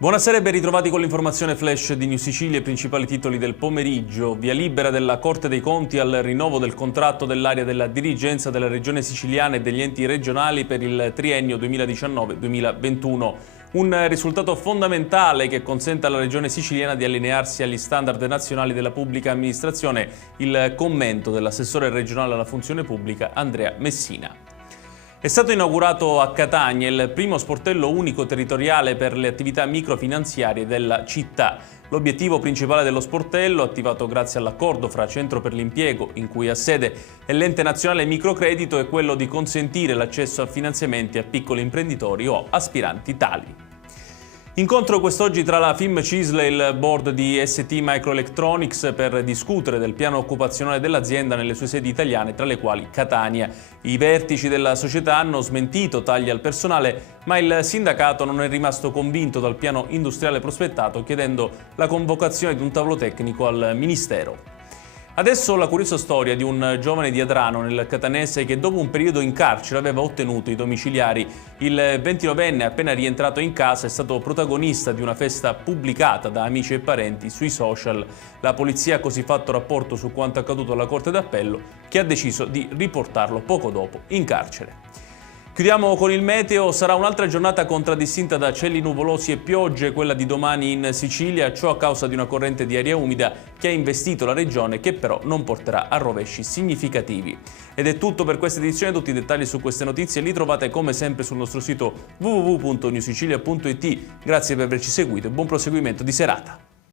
Buonasera e ben ritrovati con l'informazione flash di New Sicilia e i principali titoli del pomeriggio. Via libera della Corte dei Conti al rinnovo del contratto dell'area della dirigenza della Regione Siciliana e degli enti regionali per il triennio 2019-2021. Un risultato fondamentale che consente alla Regione Siciliana di allinearsi agli standard nazionali della pubblica amministrazione. Il commento dell'assessore regionale alla funzione pubblica Andrea Messina. È stato inaugurato a Catania il primo sportello unico territoriale per le attività microfinanziarie della città. L'obiettivo principale dello sportello, attivato grazie all'accordo fra Centro per l'Impiego, in cui ha sede, e l'Ente Nazionale Microcredito, è quello di consentire l'accesso a finanziamenti a piccoli imprenditori o aspiranti tali. Incontro quest'oggi tra la FIM CISL e il board di ST Microelectronics per discutere del piano occupazionale dell'azienda nelle sue sedi italiane, tra le quali Catania. I vertici della società hanno smentito tagli al personale, ma il sindacato non è rimasto convinto dal piano industriale prospettato, chiedendo la convocazione di un tavolo tecnico al Ministero. Adesso la curiosa storia di un giovane di Adrano nel Catanese che dopo un periodo in carcere aveva ottenuto i domiciliari. Il 29enne, appena rientrato in casa, è stato protagonista di una festa pubblicata da amici e parenti sui social. La polizia ha così fatto rapporto su quanto accaduto alla Corte d'Appello, che ha deciso di riportarlo poco dopo in carcere. Chiudiamo con il meteo. Sarà un'altra giornata contraddistinta da cieli nuvolosi e piogge, quella di domani in Sicilia, ciò a causa di una corrente di aria umida che ha investito la regione, che però non porterà a rovesci significativi. Ed è tutto per questa edizione. Tutti i dettagli su queste notizie li trovate come sempre sul nostro sito www.newsicilia.it. Grazie per averci seguito e buon proseguimento di serata.